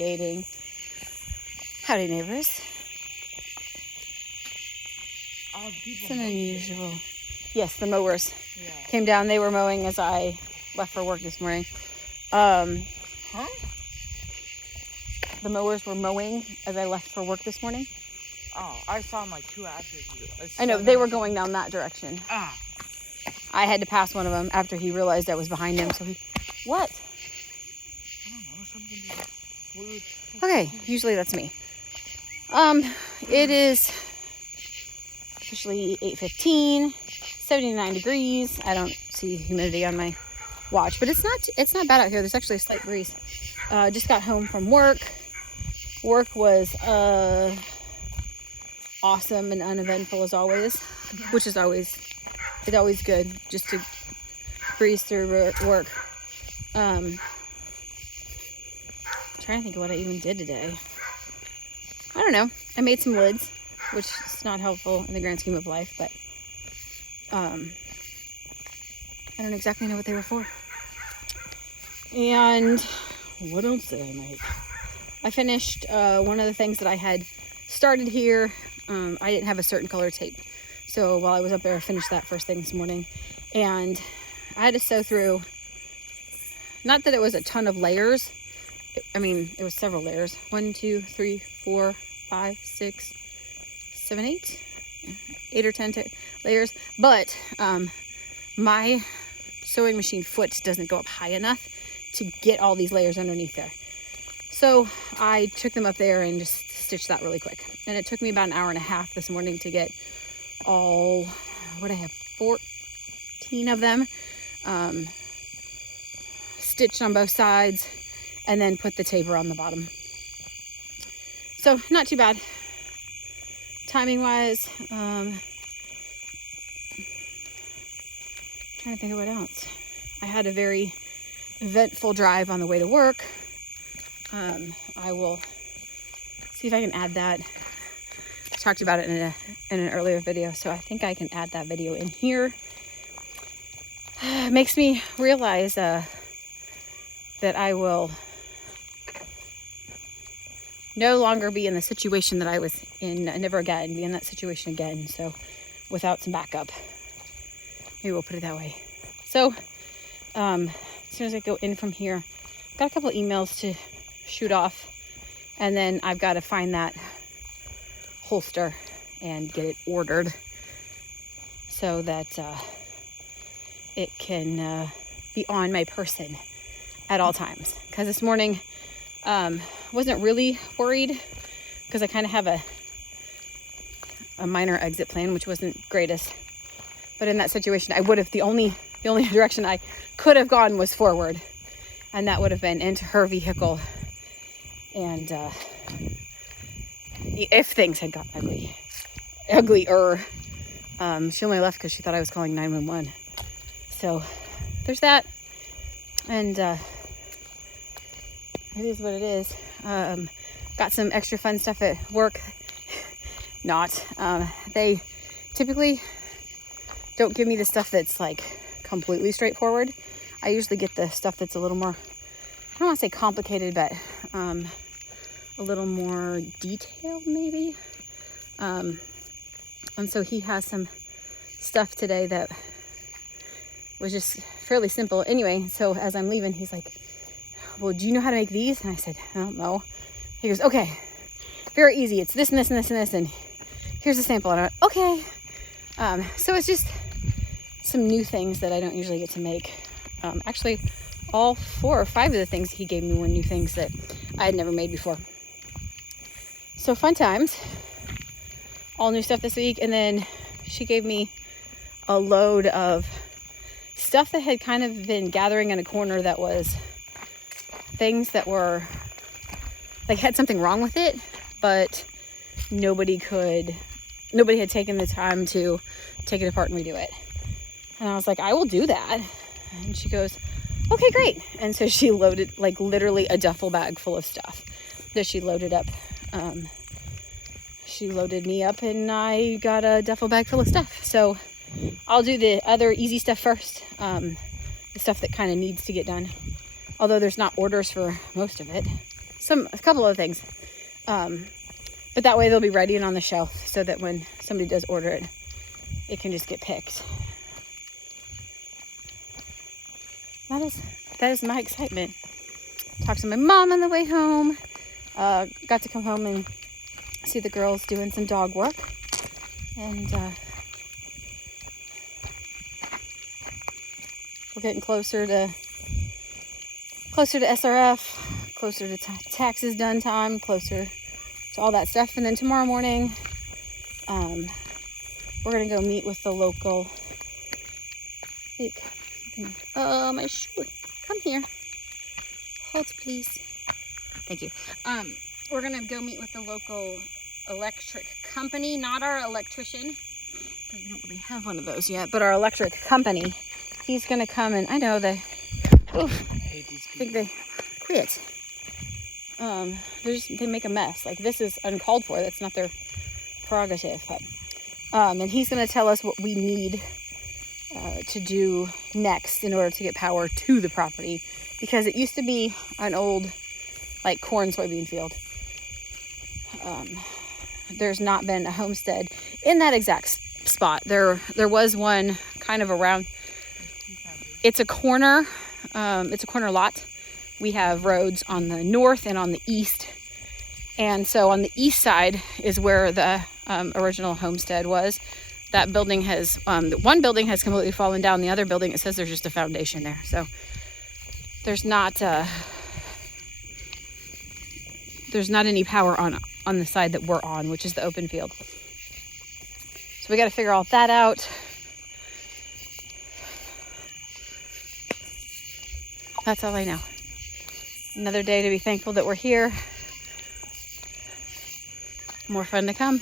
gating. Howdy, neighbors. It's an unusual. Yes, the mowers came down. They were mowing as I left for work this morning. Huh? The mowers were mowing as I left for work this morning. Oh, I saw them like 2 after you. I know, they were going down that direction. Ah. I had to pass one of them after he realized I was behind him. So he, what? I don't know, something weird. Okay, usually that's me. It is officially 8:15, 79 degrees. I don't see humidity on my watch, but it's not bad out here. There's actually a slight breeze. Just got home from work. Work was awesome and uneventful as always, which is always good just to breeze through work. Trying to think of what I even did today. I don't know. I made some lids, which is not helpful in the grand scheme of life, but I don't exactly know what they were for. And what else did I make? I finished one of the things that I had started here. I didn't have a certain color tape. So while I was up there, I finished that first thing this morning. And I had to sew through, not that it was a ton of layers. It was several layers. 1, 2, 3, 4, 5, 6, 7, 8. 8 or 10 layers. But my sewing machine foot doesn't go up high enough to get all these layers underneath there. So I took them up there and just stitched that really quick. And it took me about an hour and a half this morning to get all, what I have, 14 of them stitched on both sides, and then put the taper on the bottom. So not too bad. Timing wise, trying to think of what else. I had a very eventful drive on the way to work. I will see if I can add that. I talked about it in an earlier video, so I think I can add that video in here. It makes me realize that I will no longer be in the situation that I was in, never again be in that situation again. So without some backup, maybe we'll put it that way. So as soon as I go in from here, I've got a couple emails to shoot off, and then I've got to find that holster and get it ordered so that it can be on my person at all times. Because this morning wasn't really worried because I kind of have a minor exit plan, which wasn't greatest. But in that situation, I would have, the only direction I could have gone was forward, and that would have been into her vehicle. And if things had gotten uglier, she only left because she thought I was calling 911. So there's that, and it is what it is. Got some extra fun stuff at work. They typically don't give me the stuff that's like completely straightforward. I usually get the stuff that's a little more, I don't want to say complicated, but a little more detailed maybe. And so he has some stuff today that was just fairly simple. Anyway, so as I'm leaving, he's like, well, do you know how to make these? And I said, I don't know. He goes, okay, very easy. It's this and this and this and this, and here's a sample. And I went, okay. So it's just some new things that I don't usually get to make. Actually, all 4 or 5 of the things he gave me were new things that I had never made before. So fun times. All new stuff this week. And then she gave me a load of stuff that had kind of been gathering in a corner that was things that were like had something wrong with it, but nobody had taken the time to take it apart and redo it. And I was like, I will do that. And she goes, okay, great. And so she loaded like literally a duffel bag full of stuff that she loaded up. She loaded me up and I got a duffel bag full of stuff. So I'll do the other easy stuff first. The stuff that kind of needs to get done. Although there's not orders for most of it. a couple of things. But that way they'll be ready and on the shelf so that when somebody does order it, it can just get picked. That is my excitement. Talked to my mom on the way home. Got to come home and see the girls doing some dog work. And we're getting closer to SRF, closer to taxes done time, closer to all that stuff. And then tomorrow morning, we're gonna go meet with the local. My shoe. Come here. Hold, please. Thank you. We're gonna go meet with the local electric company, not our electrician, because we don't really have one of those yet, but our electric company. He's gonna come and I know they. Oof, I think they quit. They make a mess. Like, this is uncalled for. That's not their prerogative. But, and he's gonna tell us what we need to do next in order to get power to the property, because it used to be an old like corn soybean field. There's not been a homestead in that exact spot. There was one kind of around. It's a corner lot. We have roads on the north and on the east, and so on the east side is where the original homestead was. That building has, one building has completely fallen down. The other building, it says there's just a foundation there. So there's not any power on the side that we're on, which is the open field. So we got to figure all that out. That's all I know. Another day to be thankful that we're here. More fun to come.